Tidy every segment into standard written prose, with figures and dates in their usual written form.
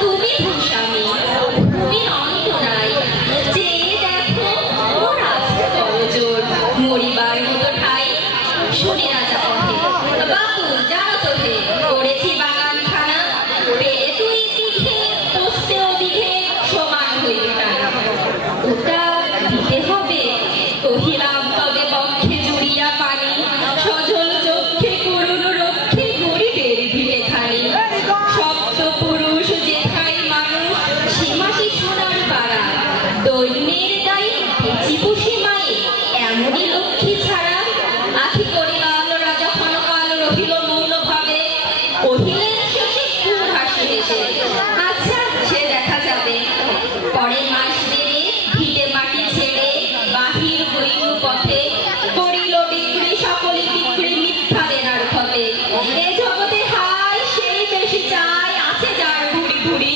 তুমি ভূস্বামী, ভূমির অন্ত নাই, যে দেখো মোর আছে করজোর, মরিবার মতো ঠাই। শুনি রাজা কহে, বাপু জানো তো হে, করেছি বাগানখানা, পেয়ে তুই দিঘে, পোস্তেও দিঘে, সমান হইবে টানা। ওটা দিতে হবে, কহিলাম তবে বক্ষে জুড়িয়া পানি, সজল চক্ষে করুণ রক্ষে গরিবের ভিটে খানি। সপ্ত পুরুষ যেথায় মানুষ, সীমাটি সোনার পাড়া, দৈন্যের দায়ী বেচি পুষি মায়ে, এমনই লক্ষ্মী ছাড়া। আখি করিলাম রাজা ক্ষণকাল রহিল মৌন ভাবে, কহিলেন শেষে খুব হাসি হেসে, আচ্ছা সে দেখা যাবে। পরে মাস দেড়ে ভিটে মাটি ছেড়ে বাহির হইল পথে, করিল বিক্রি সকলে বিক্রি মিথ্যা দেনার ক্ষতে। এ জগতে হায় সেই বেশি চাই, আছে যার ভুড়ি ভুড়ি,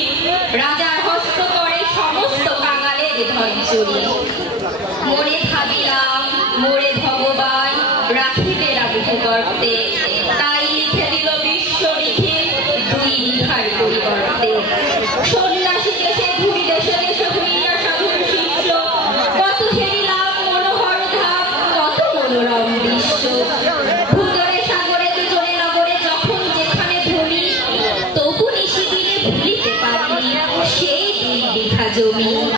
রাজার হস্ত করে সমস্ত কাঙালের ধন চুরি। মনে ভাবিলাম মোরে ভগবান রাখিবে রাখতে,